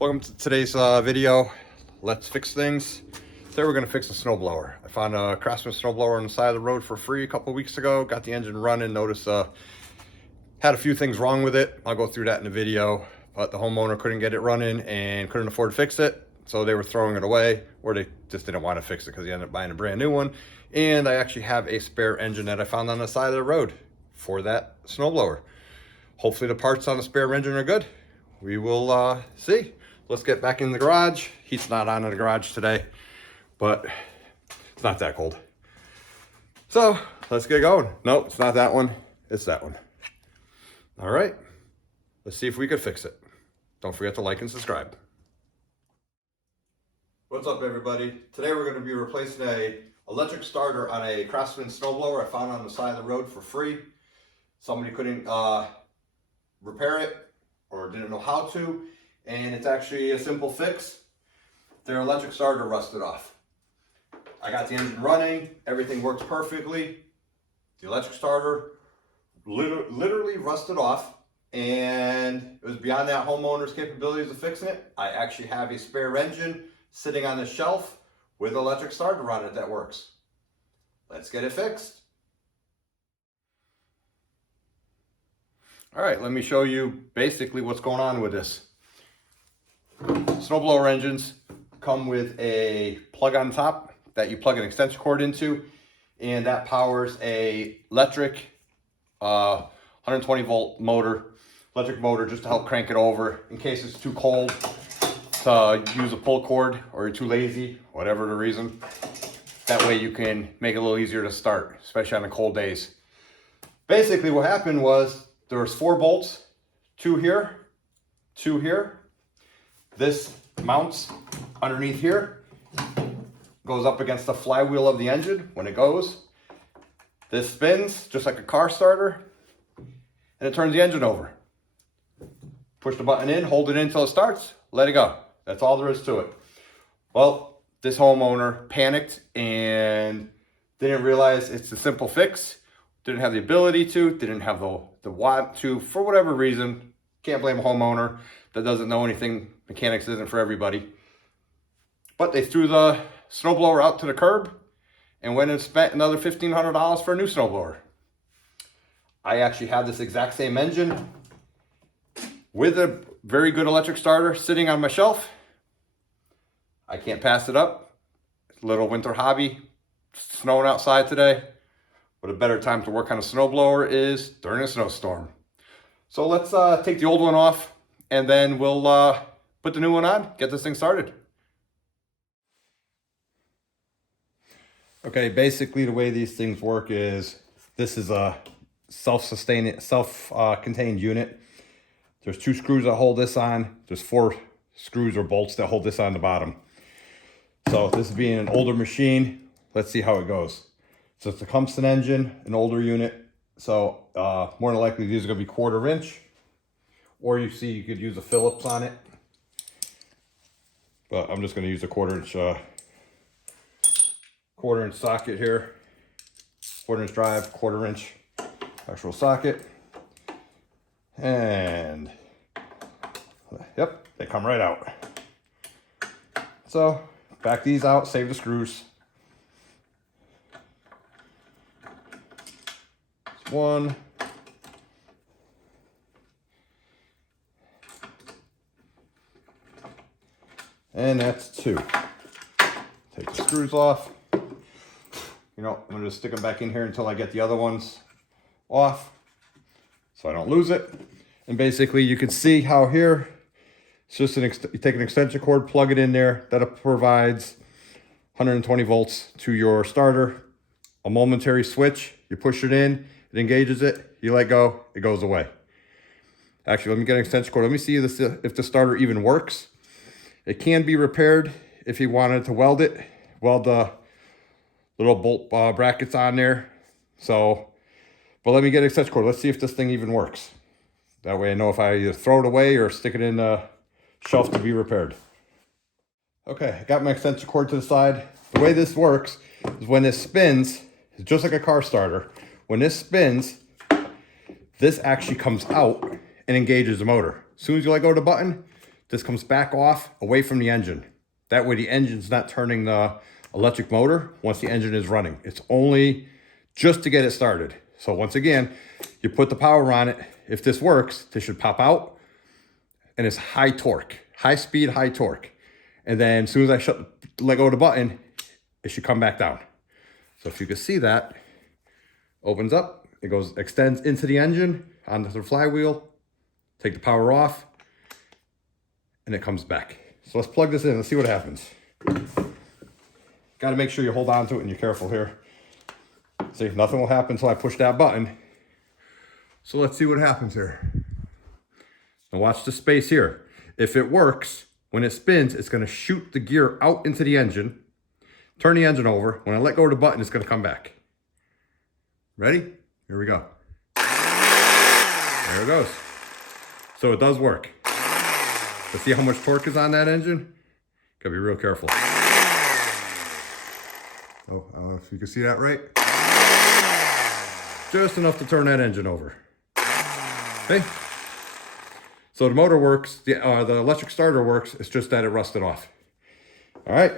Welcome to today's video. Let's fix things. Today we're going to fix a snowblower. I found a Craftsman snowblower on the side of the road for free a couple weeks ago. Got the engine running. Noticed had a few things wrong with it. I'll go through that in the video. But the homeowner couldn't get it running and couldn't afford to fix it. So they were throwing it away, or they just didn't want to fix it because they ended up buying a brand new one. And I actually have a spare engine that I found on the side of the road for that snowblower. Hopefully the parts on the spare engine are good. We will see. Let's get back in the garage. Heat's not on in the garage today, but it's not that cold. So let's get going. No, it's not that one. It's that one. All right. Let's see if we could fix it. Don't forget to like and subscribe. What's up, everybody? Today we're going to be replacing a electric starter on a Craftsman snowblower I found on the side of the road for free. Somebody couldn't repair it or didn't know how to. And it's actually a simple fix. Their electric starter rusted off. I got the engine running, everything works perfectly. The electric starter literally rusted off, and it was beyond that homeowner's capabilities of fixing it. I actually have a spare engine sitting on the shelf with electric starter on it that works. Let's get it fixed. All right, let me show you basically what's going on with this. Snowblower engines come with a plug on top that you plug an extension cord into, and that powers a electric 120 volt motor, electric motor, just to help crank it over in case it's too cold to use a pull cord, or you're too lazy, whatever the reason. That way you can make it a little easier to start, especially on the cold days. Basically what happened was there was 4 bolts, 2 here, 2 here. This mounts underneath here, goes up against the flywheel of the engine when it goes. This spins just like a car starter, and it turns the engine over. Push the button in, hold it in until it starts, let it go. That's all there is to it. Well, this homeowner panicked and didn't realize it's a simple fix. Didn't have the ability to, didn't have the want to, for whatever reason. Can't blame a homeowner that doesn't know anything. Mechanics isn't for everybody. But they threw the snowblower out to the curb and went and spent another $1,500 for a new snowblower. I actually have this exact same engine with a very good electric starter sitting on my shelf. I can't pass it up. It's a little winter hobby. It's snowing outside today. But a better time to work on a snowblower is during a snowstorm. So let's take the old one off, and then we'll put the new one on, get this thing started. Okay, basically the way these things work is this is a self-contained unit. There's 2 screws that hold this on. There's 4 screws or bolts that hold this on the bottom. So this being an older machine, let's see how it goes. So it's a Tecumseh engine, an older unit. So more than likely these are going to be 1/4 inch, or you could use a Phillips on it. But I'm just going to use a 1/4 inch socket here. 1/4 inch drive, 1/4 inch actual socket. And yep, they come right out. So back these out, save the screws. That's 1. And that's 2. Take the screws off. You know, I'm going to just stick them back in here until I get the other ones off so I don't lose it. And basically you can see how here, it's just you take an extension cord, plug it in there. That provides 120 volts to your starter. A momentary switch, you push it in, it engages it, you let go, it goes away. Actually, let me get an extension cord. Let me see if the starter even works. It can be repaired if you wanted to weld it. Weld the little bolt brackets on there. So, but let me get an extension cord. Let's see if this thing even works. That way I know if I either throw it away or stick it in a shelf to be repaired. Okay, I got my extension cord to the side. The way this works is when this spins, it's just like a car starter. When this spins, this actually comes out and engages the motor. As soon as you let go of the button, this comes back off away from the engine. That way the engine's not turning the electric motor once the engine is running. It's only just to get it started. So once again, you put the power on it. If this works, this should pop out, and it's high torque, high speed, high torque. And then as soon as I let go of the button, it should come back down. So if you can see that, opens up, it goes, extends into the engine, onto the flywheel, take the power off, and it comes back. So let's plug this in, let's see what happens. Got to make sure you hold on to it and you're careful here. See, nothing will happen until I push that button. So let's see what happens here. Now watch the space here. If it works, when it spins, it's going to shoot the gear out into the engine, turn the engine over. When I let go of the button, it's going to come back. Ready? Here we go. There it goes. So it does work. But see how much torque is on that engine? Gotta be real careful. Oh, I don't know if you can see that right. Just enough to turn that engine over. Okay. So the motor works, the electric starter works, it's just that it rusted off. All right.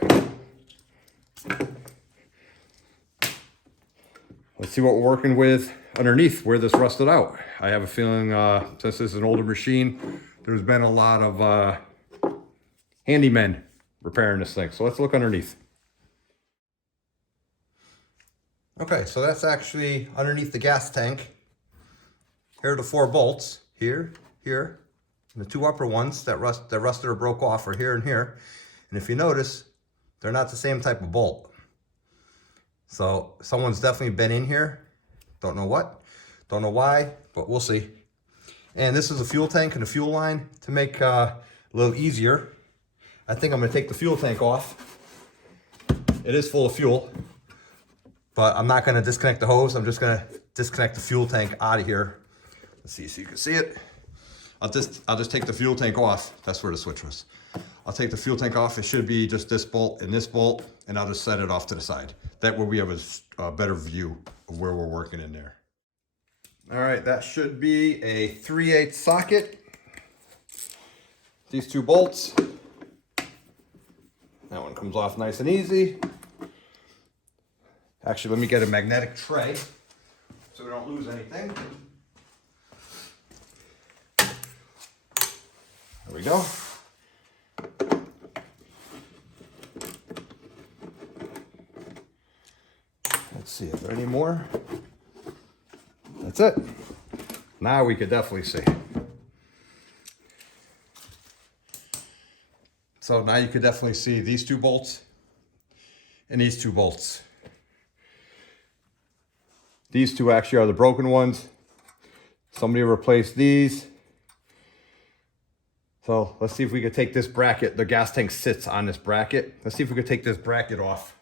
Let's see what we're working with underneath where this rusted out. I have a feeling since this is an older machine, there's been a lot of handymen repairing this thing. So let's look underneath. Okay, so that's actually underneath the gas tank. Here are the 4 bolts, here, here. And the 2 upper ones that rusted or broke off are here and here. And if you notice, they're not the same type of bolt. So someone's definitely been in here. Don't know what, don't know why, but we'll see. And this is a fuel tank and a fuel line to make a little easier. I think I'm gonna take the fuel tank off. It is full of fuel, but I'm not gonna disconnect the hose. I'm just gonna disconnect the fuel tank out of here. Let's see so you can see it. I'll just take the fuel tank off. That's where the switch was. I'll take the fuel tank off. It should be just this bolt, and I'll just set it off to the side. That way we have a better view of where we're working in there. All right, that should be a 3/8 socket. These 2 bolts. That one comes off nice and easy. Actually, let me get a magnetic tray so we don't lose anything. There we go. Let's see, is there any more? That's it. Now we could definitely see. So now you could definitely see these 2 bolts and these 2 bolts. These 2 actually are the broken ones. Somebody replaced these. So let's see if we could take this bracket. The gas tank sits on this bracket. Let's see if we could take this bracket off.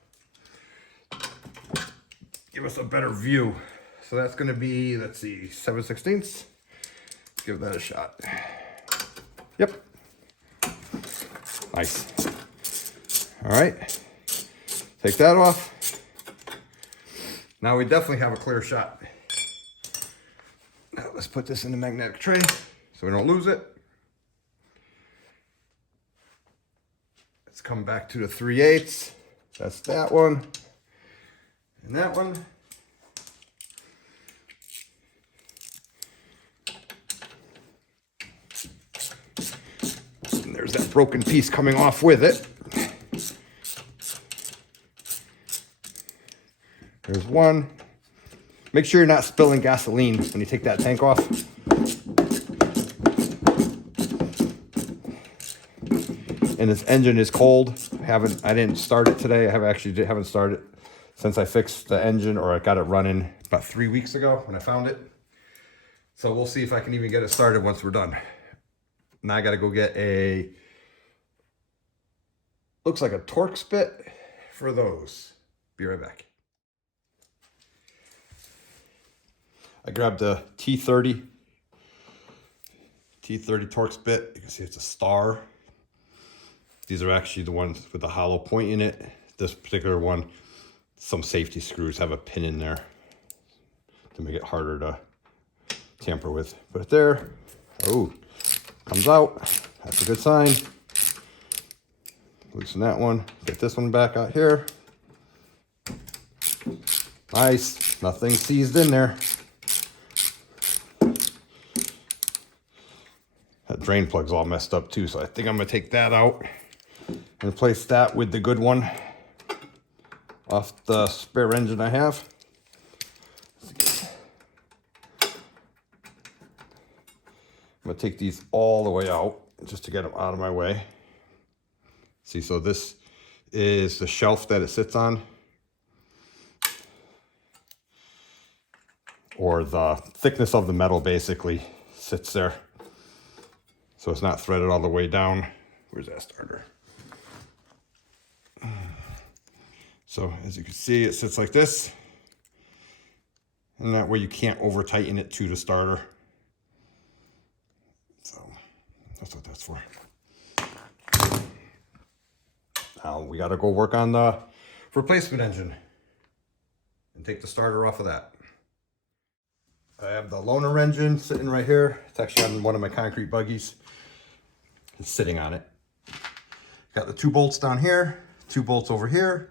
Give us a better view. So that's gonna be, let's see, 7/16. Give that a shot. Yep. Nice. All right. Take that off. Now we definitely have a clear shot. Now let's put this in the magnetic tray so we don't lose it. Let's come back to the 3/8. That's that one. And that one. And there's that broken piece coming off with it. There's one. Make sure you're not spilling gasoline when you take that tank off. And this engine is cold. I didn't start it today. I haven't started since I fixed the engine, or I got it running about 3 weeks ago when I found it. So we'll see if I can even get it started once we're done. Now I got to go get looks like a torque spit for those. Be right back. I grabbed the T30 torque spit. You can see it's a star. These are actually the ones with the hollow point in it. This particular one, some safety screws have a pin in there to make it harder to tamper with. Put it there. Oh, comes out. That's a good sign. Loosen that one. Get this one back out here. Nice. Nothing seized in there. That drain plug's all messed up too, so I think I'm gonna take that out and replace that with the good one off the spare engine I have. I'm gonna take these all the way out just to get them out of my way. See, so this is the shelf that it sits on, or the thickness of the metal basically sits there. So it's not threaded all the way down. Where's that starter? So as you can see, it sits like this. And that way you can't over tighten it to the starter. So that's what that's for. Now we gotta go work on the replacement engine and take the starter off of that. I have the loaner engine sitting right here. It's actually on one of my concrete buggies. It's sitting on it. Got the 2 bolts down here, 2 bolts over here.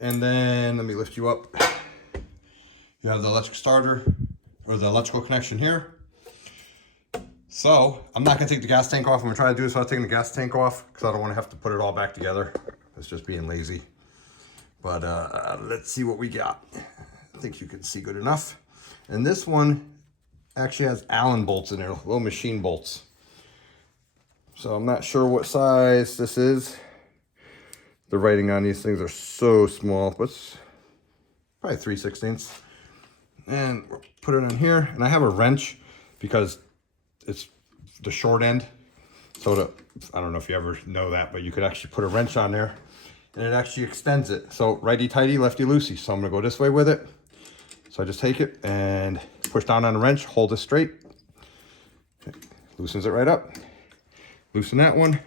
And then let me lift you up. You have the electric starter or the electrical connection here. So I'm not gonna take the gas tank off. I'm gonna try to do this without taking the gas tank off because I don't want to have to put it all back together. It's just being lazy. But let's see what we got. I think you can see good enough. And this one actually has Allen bolts in there, little machine bolts. So I'm not sure what size this is. The writing on these things are so small, but it's probably 3/16. And we'll put it in here. And I have a wrench because it's the short end. So I don't know if you ever know that, but you could actually put a wrench on there and it actually extends it. So righty tighty, lefty loosey. So I'm gonna go this way with it. So I just take it and push down on the wrench, hold it straight. Okay. Loosens it right up. Loosen that one.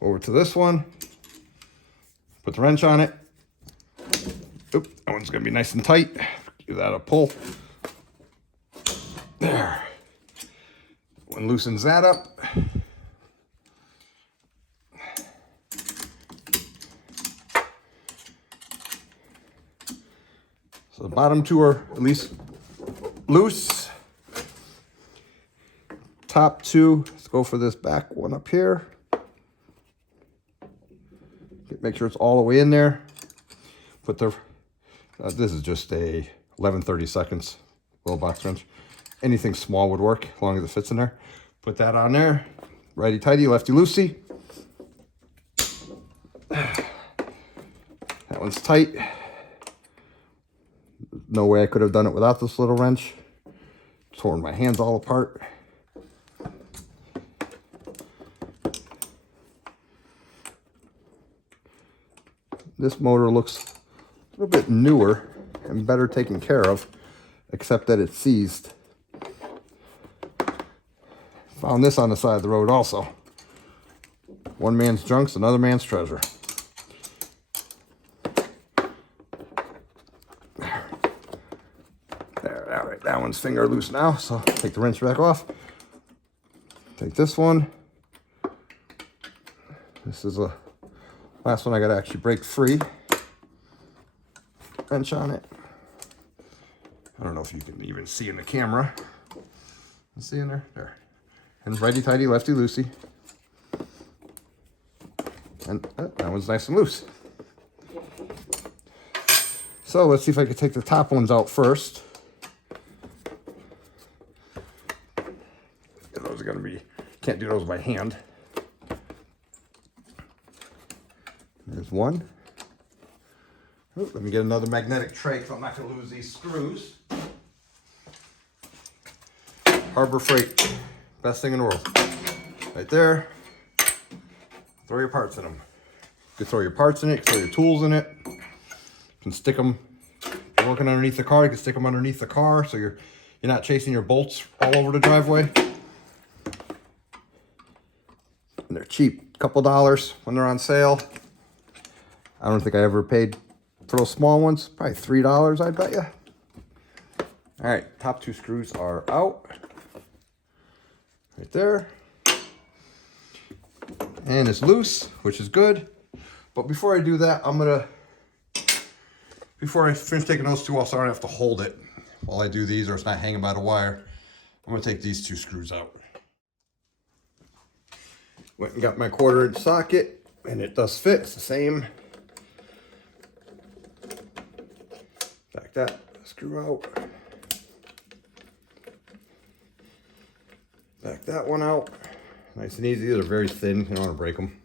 Over to this one. Put the wrench on it. Oop, that one's gonna be nice and tight. Give that a pull. There. One loosens that up. So the bottom 2 are at least loose. Top 2, let's go for this back one up here. Make sure it's all the way in there. Put the, this is just a 11/32 little box wrench. Anything small would work as long as it fits in there. Put that on there. Righty tighty, lefty loosey. That one's tight. No way I could have done it without this little wrench. Torn my hands all apart. This motor looks a little bit newer and better taken care of, except that it's seized. Found this on the side of the road also. One man's junk's another man's treasure. There, all right, that one's finger loose now, so take the wrench back off. Take this one. This is a last one I gotta actually break free. Wrench on it. I don't know if you can even see in the camera. See in there? There. And righty tighty, lefty loosey. And that one's nice and loose. So let's see if I can take the top ones out first. Those are gonna be, can't do those by hand. There's one. Oh, let me get another magnetic tray because I'm not going to lose these screws. Harbor Freight. Best thing in the world. Right there. Throw your parts in them. You can throw your parts in it, you can throw your tools in it. You can stick them, if you're working underneath the car, you can stick them underneath the car so you're not chasing your bolts all over the driveway. And they're cheap. A couple dollars when they're on sale. I don't think I ever paid for those small ones. Probably $3, I bet you. All right, top 2 screws are out. there. And it's loose, which is good. But before I do that, before I finish taking those two off so I don't have to hold it while I do these or it's not hanging by the wire, I'm gonna take these 2 screws out. Went and got my 1/4-inch socket, and it does fit. It's the same. Back that screw out. Back that one out. Nice and easy. They're very thin. You don't want to break them.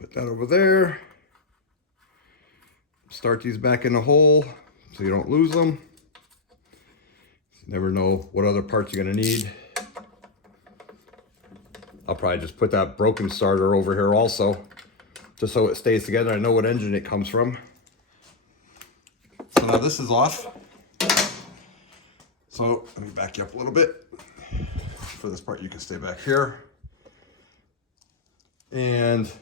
Put that over there. Start these back in the hole so you don't lose them. You never know what other parts you're going to need. I'll probably just put that broken starter over here also, just so it stays together. I know what engine it comes from. So now this is off. So let me back you up a little bit. For this part, you can stay back here. And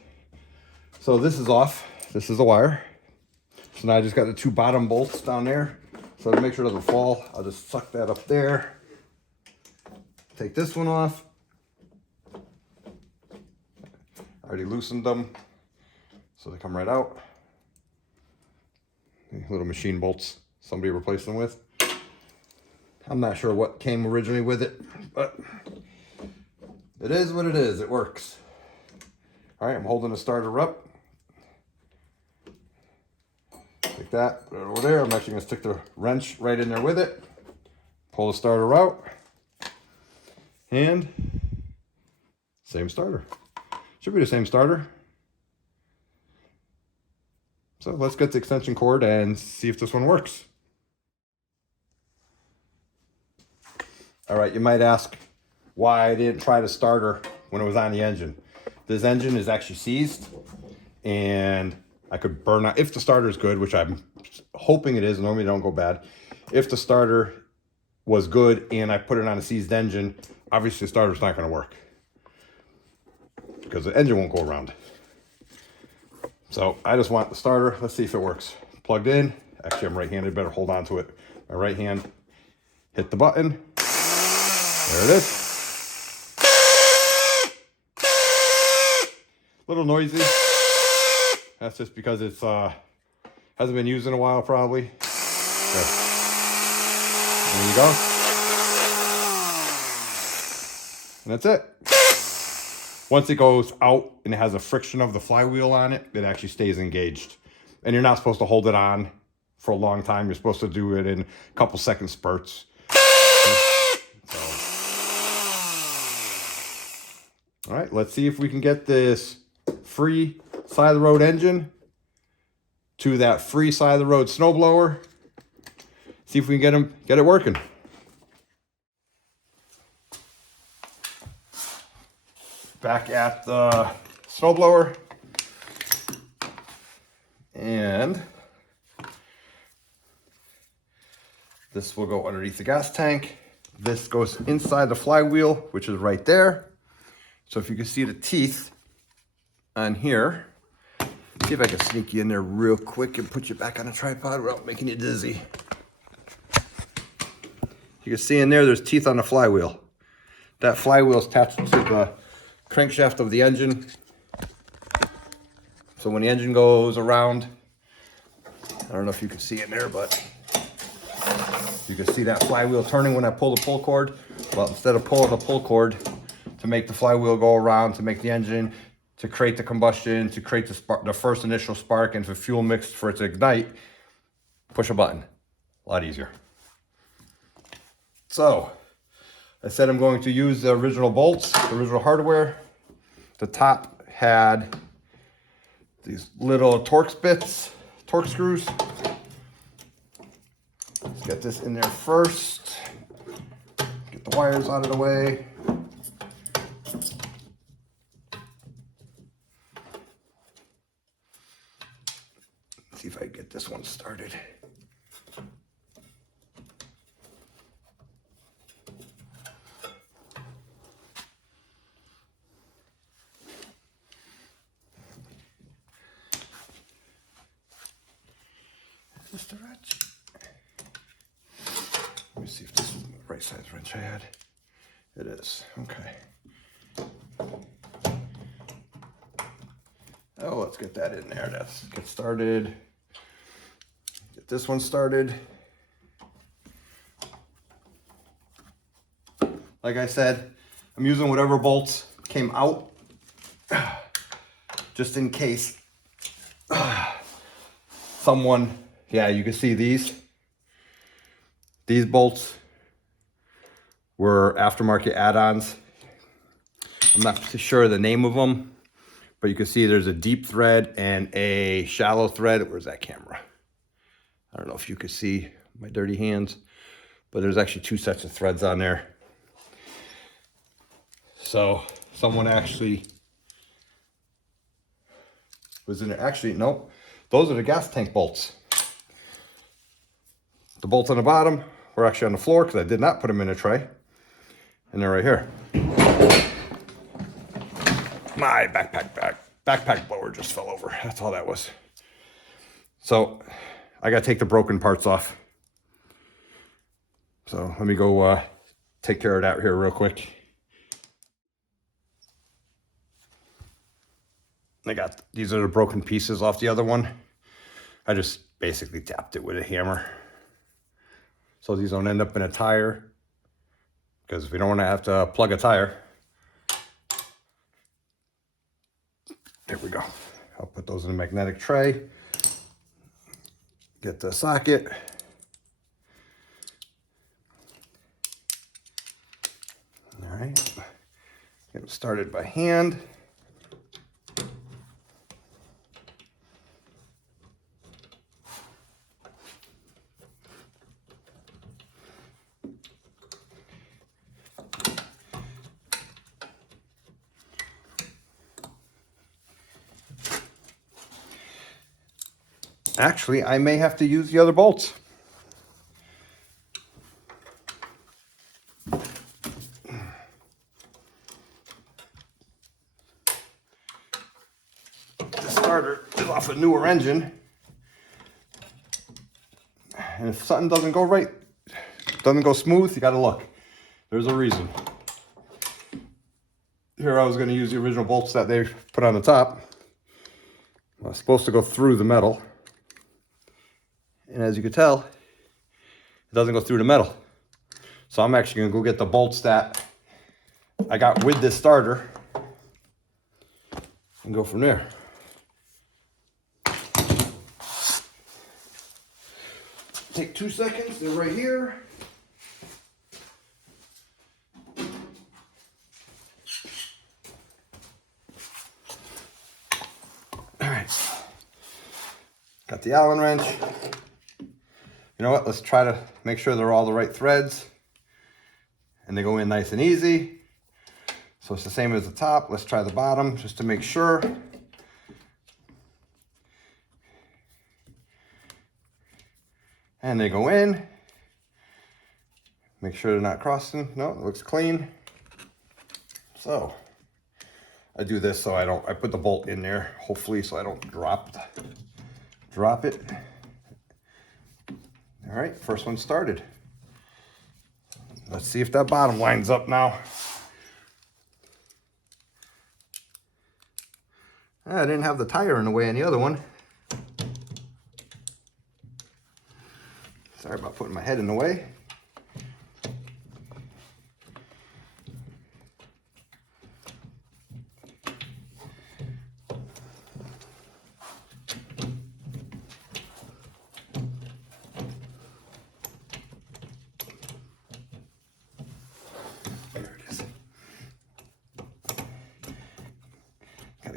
so this is off. This is the wire. So now I just got the 2 bottom bolts down there. So to make sure it doesn't fall, I'll just suck that up there. Take this one off. I already loosened them, so they come right out. Little machine bolts somebody replaced them with. I'm not sure what came originally with it, but it is what it is. It works. All right, I'm holding the starter up. Like that, put it over there. I'm actually gonna stick the wrench right in there with it. Pull the starter out. And same starter. Should be the same starter. So let's get the extension cord and see if this one works. All right, you might ask why I didn't try the starter when it was on the engine. This engine is actually seized, and I could burn out, if the starter is good, which I'm hoping it is, normally they don't go bad. If the starter was good and I put it on a seized engine, obviously the starter's not gonna work, because the engine won't go around. So I just want the starter. Let's see if it works. Plugged in. Actually, I'm right-handed. Better hold on to it. My right hand. Hit the button. There it is. Little noisy. That's just because it's hasn't been used in a while, probably. There you go. And that's it. Once it goes out and it has a friction of the flywheel on it, it actually stays engaged. And you're not supposed to hold it on for a long time. You're supposed to do it in a couple second spurts. So. All right, let's see if we can get this free side of the road engine to that free side of the road snowblower. See if we can get it working. Back at the snowblower, and this will go underneath the gas tank. This goes inside the flywheel, which is right there. So if you can see the teeth on here, see if I can sneak you in there real quick and put you back on a tripod without making you dizzy. You can see in there's teeth on the flywheel. That flywheel is attached to the crankshaft of the engine. So when the engine goes around, I don't know if you can see in there, but you can see that flywheel turning when I pull the pull cord. Well, instead of pulling the pull cord to make the flywheel go around, to make the engine, to create the combustion, to create the spark, the first initial spark, and for fuel mix for it to ignite, push a button. A lot easier. So I said I'm going to use the original bolts, the original hardware. The top had these little Torx bits, Torx screws. Let's get this in there first. Get the wires out of the way. See if I can get this one started. Is this the wrench? Let me see if this is the right size wrench I had. It is, okay. Oh, let's get that in there. Let's get started. Get this one started. Like I said, I'm using whatever bolts came out, just in case someone, yeah, you can see these bolts were aftermarket add-ons. I'm not sure the name of them, but you can see there's a deep thread and a shallow thread. Where's that camera? I don't know if you can see my dirty hands, but there's actually 2 sets of threads on there. So someone actually was in there. Actually, nope. Those are the gas tank bolts. The bolts on the bottom were actually on the floor because I did not put them in a tray. And they're right here. My backpack blower just fell over. That's all that was. So I got to take the broken parts off. So let me go take care of that here real quick. These are the broken pieces off the other one. I just basically tapped it with a hammer. So these don't end up in a tire, because we don't want to have to plug a tire. There we go. I'll put those in a magnetic tray. Get the socket. All right. Get them started by hand. Actually, I may have to use the other bolts. The starter is off a newer engine. And if something doesn't go right, doesn't go smooth, you gotta look. There's a reason. Here I was gonna use the original bolts that they put on the top. I was supposed to go through the metal. And as you can tell, it doesn't go through the metal. So I'm actually gonna go get the bolts that I got with this starter and go from there. Take 2 seconds, they're right here. All right, got the Allen wrench. You know what, let's try to make sure they're all the right threads and they go in nice and easy. So it's the same as the top. Let's try the bottom just to make sure. And they go in. Make sure they're not crossing. No, it looks clean. So I do this so I put the bolt in there, hopefully, so I don't drop it. All right, first one started. Let's see if that bottom lines up now. I didn't have the tire in the way on the other one. Sorry about putting my head in the way.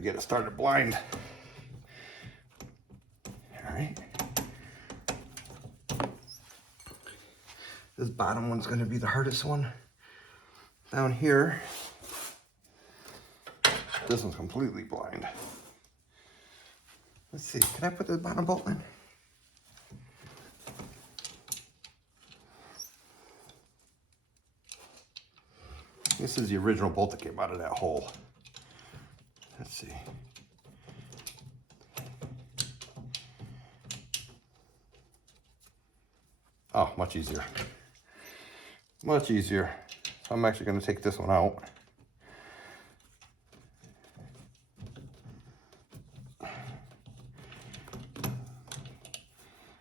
Get it started blind. All right. This bottom one's going to be the hardest one. Down here, this one's completely blind. Let's see, can I put the bottom bolt in? This is the original bolt that came out of that hole. Let's see. Oh, much easier. Much easier. So I'm actually going to take this one out.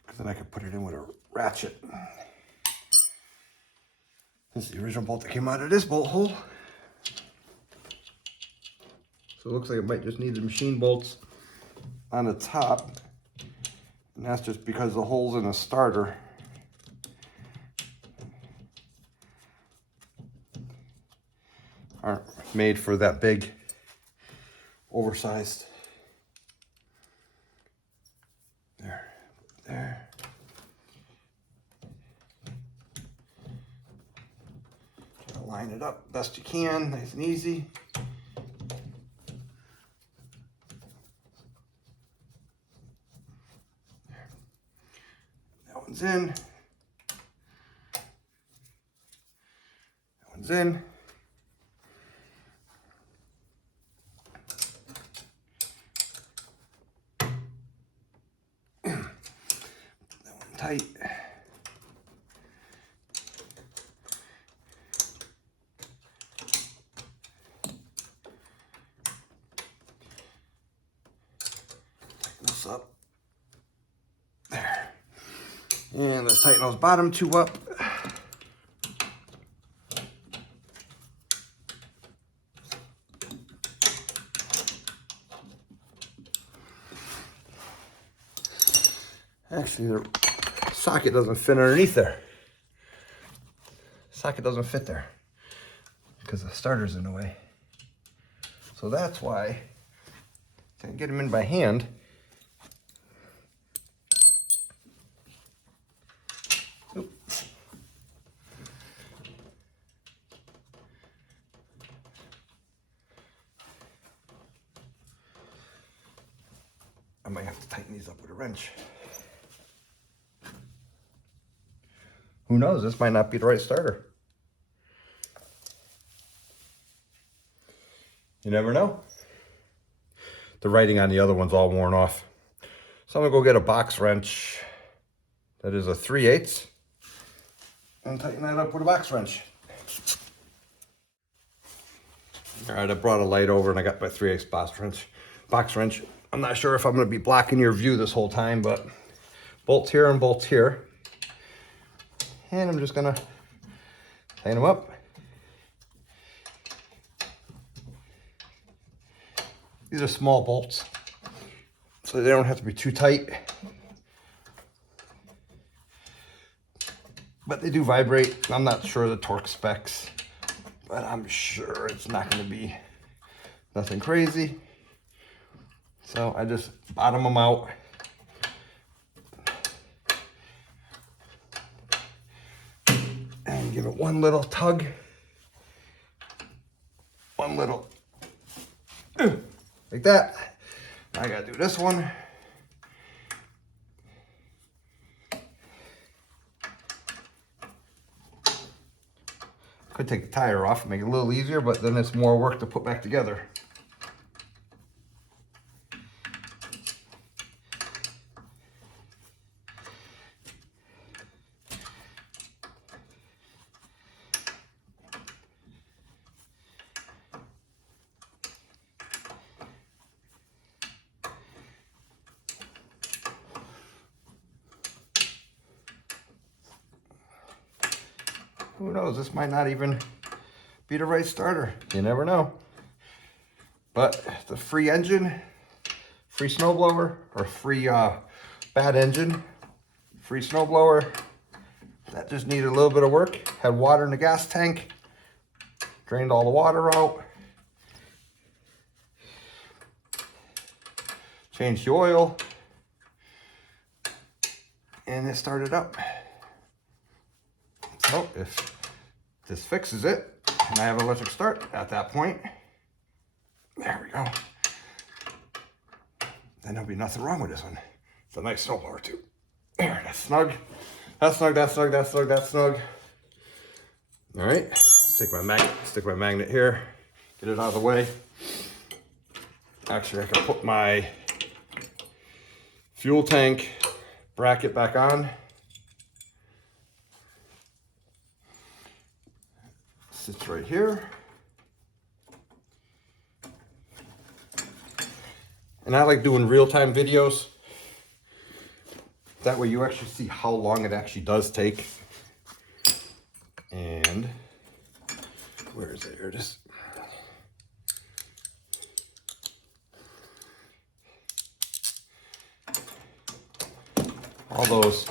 Because then I could put it in with a ratchet. This is the original bolt that came out of this bolt hole. So it looks like it might just need the machine bolts on the top. And that's just because the holes in the starter aren't made for that big, oversized. There. Try to line it up best you can, nice and easy. That one's in. That one's in. Tight. Tighten this up. There. And let's tighten those bottom two up. Actually, the socket doesn't fit underneath there. Socket doesn't fit there because the starter's in the way. So that's why I can't get them in by hand. Oops. I might have to tighten these up with a wrench. Who knows? This might not be the right starter. You never know. The writing on the other one's all worn off. So I'm gonna go get a box wrench that is a 3/8 and tighten that up with a box wrench. All right, I brought a light over and I got my 3/8 box wrench. I'm not sure if I'm gonna be blocking your view this whole time, but bolts here and bolts here. And I'm just gonna tighten them up. These are small bolts, so they don't have to be too tight. But they do vibrate. I'm not sure the torque specs, but I'm sure it's not gonna be nothing crazy. So I just bottom them out. Give it one little tug, one little, like that. I gotta do this one. Could take the tire off and make it a little easier, but then it's more work to put back together. Who knows, this might not even be the right starter. You never know. But the free engine, free snowblower, or free bad engine, free snowblower, that just needed a little bit of work. Had water in the gas tank, drained all the water out, changed the oil, and it started up. So if this fixes it, and I have an electric start at that point, there we go. Then there'll be nothing wrong with this one. It's a nice snowblower too. There, that's snug. That's snug, that's snug, that's snug, that's snug. All right, stick my magnet here, get it out of the way. Actually, I can put my fuel tank bracket back on. sits right here. And I like doing real-time videos. That way you actually see how long it actually does take. And where is it? Here it is. All those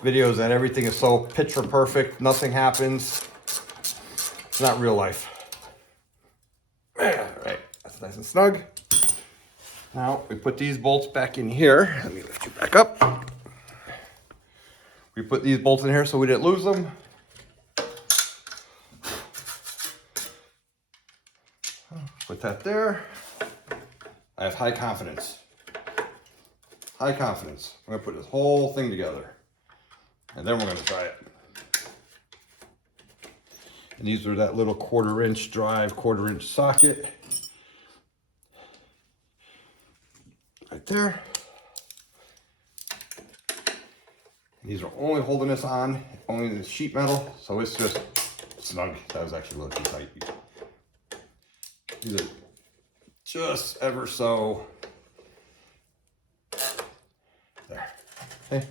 videos that everything is so picture perfect, nothing happens. It's not real life. All right, that's nice and snug. Now we put these bolts back in here. Let me lift you back up. We put these bolts in here so we didn't lose them. Put that there. I have high confidence. High confidence. I'm gonna put this whole thing together. And then we're gonna try it. And these are that little 1/4 inch drive, 1/4 inch socket. Right there. These are only holding this on, only the sheet metal, so it's just snug. That was actually a little too tight. These are just ever so. There. Okay.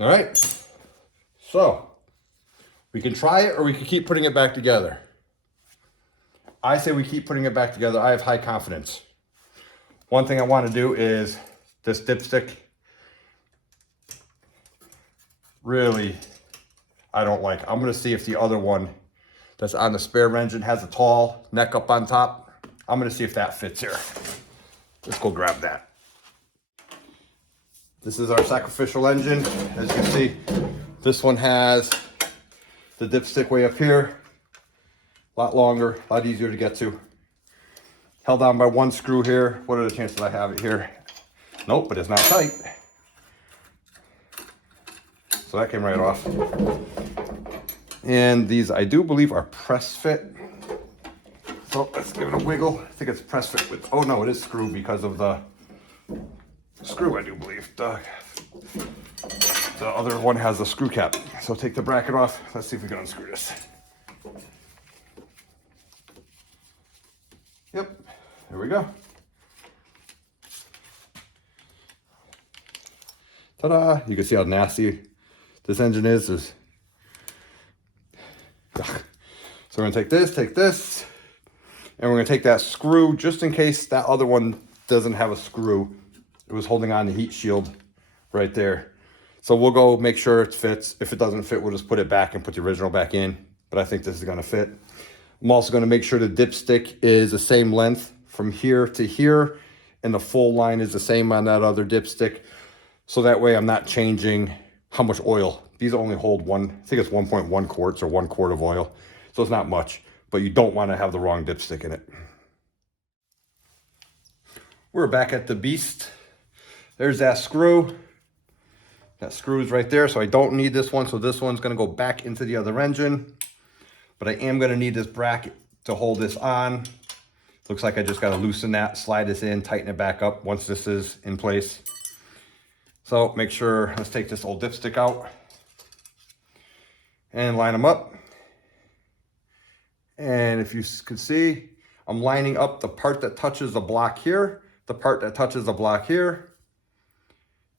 All right. So we can try it or we can keep putting it back together. I say we keep putting it back together. I have high confidence. One thing I want to do is this dipstick. Really, I don't like. I'm going to see if the other one that's on the spare engine has a tall neck up on top. I'm going to see if that fits here. Let's go grab that. This is our sacrificial engine. As you can see, this one has the dipstick way up here. A lot longer, a lot easier to get to. Held down by one screw here. What are the chances I have it here? Nope, but it's not tight. So that came right off. And these, I do believe, are press fit. So let's give it a wiggle. I think it's press fit with, oh no, it is screw because of the screw, I do believe. The other one has a screw cap. So take the bracket off. Let's see if we can unscrew this. Yep, there we go. Ta-da! You can see how nasty this engine is. So we're gonna take this, and we're gonna take that screw just in case that other one doesn't have a screw. It was holding on the heat shield right there. So we'll go make sure it fits. If it doesn't fit, we'll just put it back and put the original back in. But I think this is gonna fit. I'm also gonna make sure the dipstick is the same length from here to here, and the full line is the same on that other dipstick. So that way I'm not changing how much oil. These only hold one, I think it's 1.1 quarts or 1 quart of oil. So it's not much, but you don't want to have the wrong dipstick in it. We're back at the beast. There's that screw. That screw is right there, so I don't need this one. So this one's gonna go back into the other engine, but I am gonna need this bracket to hold this on. Looks like I just gotta loosen that, slide this in, tighten it back up once this is in place. So make sure, let's take this old dipstick out and line them up. And if you can see, I'm lining up the part that touches the block here, the part that touches the block here,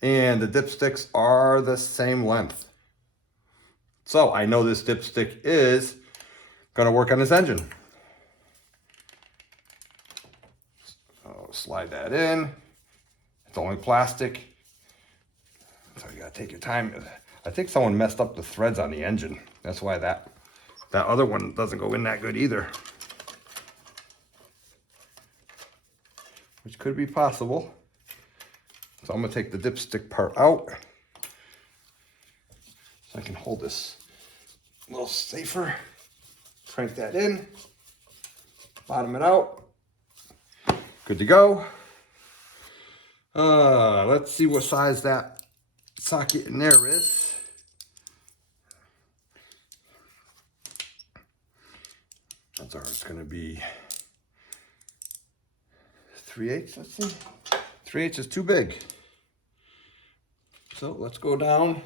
and the dipsticks are the same length. So I know this dipstick is gonna work on this engine. So slide that in. It's only plastic. So you gotta take your time. I think someone messed up the threads on the engine. That's why that other one doesn't go in that good either. Which could be possible. So I'm gonna take the dipstick part out so I can hold this a little safer. Crank that in, bottom it out. Good to go. Let's see what size that socket in there is. That's ours. It's gonna be 3/8. Let's see. 3/8 is too big. So let's go down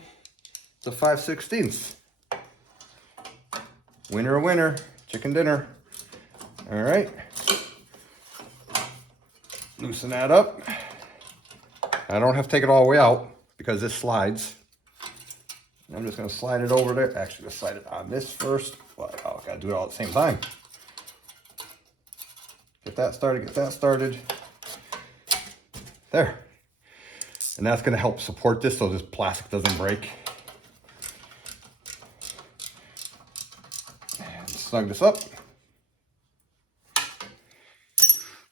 to 5/16. Winner, winner, chicken dinner. All right. Loosen that up. I don't have to take it all the way out because this slides. I'm just gonna slide it over there. Actually, let's slide it on this first. Well, oh, I gotta do it all at the same time. Get that started, get that started. There. And that's gonna help support this so this plastic doesn't break. And snug this up.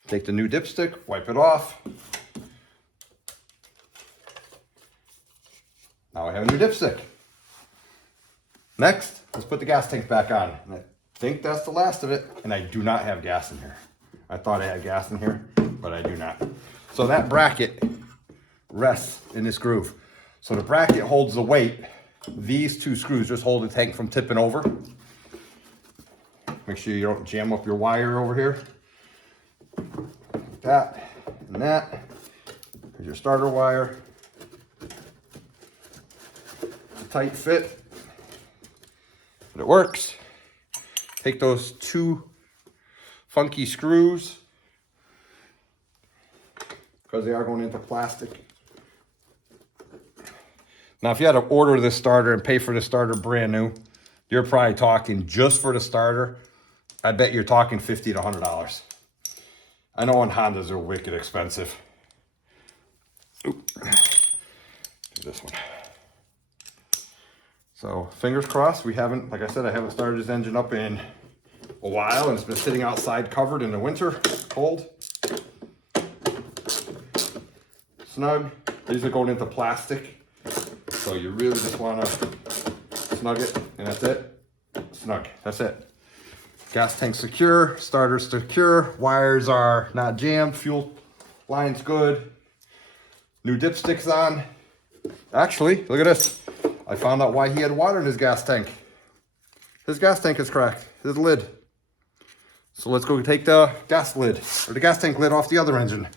Take the new dipstick, wipe it off. Now I have a new dipstick. Next, let's put the gas tank back on. And I think that's the last of it. And I do not have gas in here. I thought I had gas in here, but I do not. So that bracket rests in this groove. So the bracket holds the weight. These two screws just hold the tank from tipping over. Make sure you don't jam up your wire over here. Like that and that. Here's your starter wire. It's a tight fit, but it works. Take those two funky screws, because they are going into plastic. Now, if you had to order this starter and pay for the starter brand new, you're probably talking, just for the starter, I bet you're talking $50 to $100. I know on Hondas they're wicked expensive. Ooh. Do this one. So fingers crossed. We haven't, like I said, I haven't started this engine up in a while, and it's been sitting outside covered in the winter, cold. Snug. These are going into plastic, so you really just want to snug it, and that's it. Snug. That's it. Gas tank secure, starter secure, wires are not jammed, fuel line's good. New dipstick's on. Actually, look at this. I found out why he had water in his gas tank. His gas tank is cracked, his lid. So let's go take the gas lid, or the gas tank lid, off the other engine.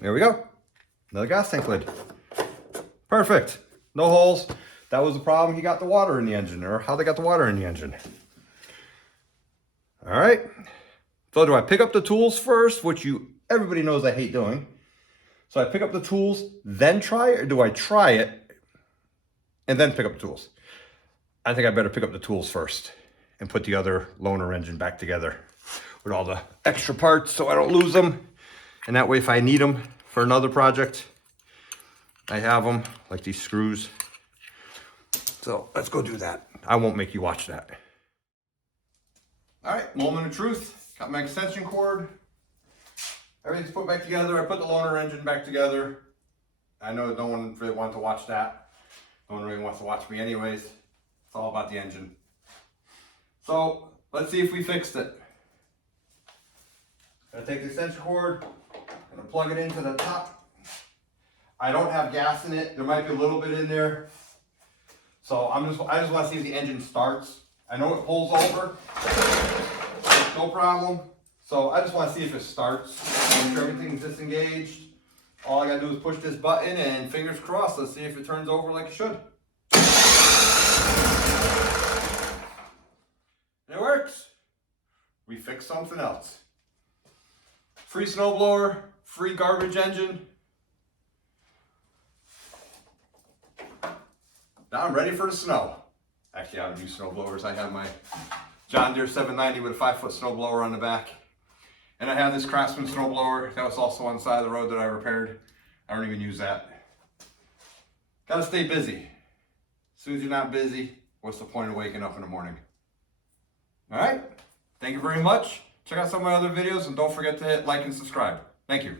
There we go. Another gas tank lid. Perfect. No holes. That was the problem. He got the water in the engine, or how they got the water in the engine. All right. So do I pick up the tools first, which everybody knows I hate doing. So I pick up the tools, then try it, or do I try it and then pick up the tools? I think I better pick up the tools first and put the other loaner engine back together with all the extra parts so I don't lose them. And that way, if I need them for another project, I have them, like these screws. So let's go do that. I won't make you watch that. All right, moment of truth. Got my extension cord. Everything's put back together. I put the loaner engine back together. I know no one really wanted to watch that. No one really wants to watch me anyways. It's all about the engine. So let's see if we fixed it. Gonna take the extension cord, gonna plug it into the top. I don't have gas in it. There might be a little bit in there. So I just want to see if the engine starts. I know it pulls over, no problem. So I just want to see if it starts. Make sure everything's disengaged. All I gotta do is push this button, and fingers crossed, let's see if it turns over like it should. And it works. We fixed something else. Free snowblower, free garbage engine. Now I'm ready for the snow. Actually, I don't use snow blowers. I have my John Deere 790 with a 5-foot snow blower on the back. And I have this Craftsman snow blower that was also on the side of the road that I repaired. I don't even use that. Gotta stay busy. As soon as you're not busy, what's the point of waking up in the morning? All right, thank you very much. Check out some of my other videos, and don't forget to hit like and subscribe. Thank you.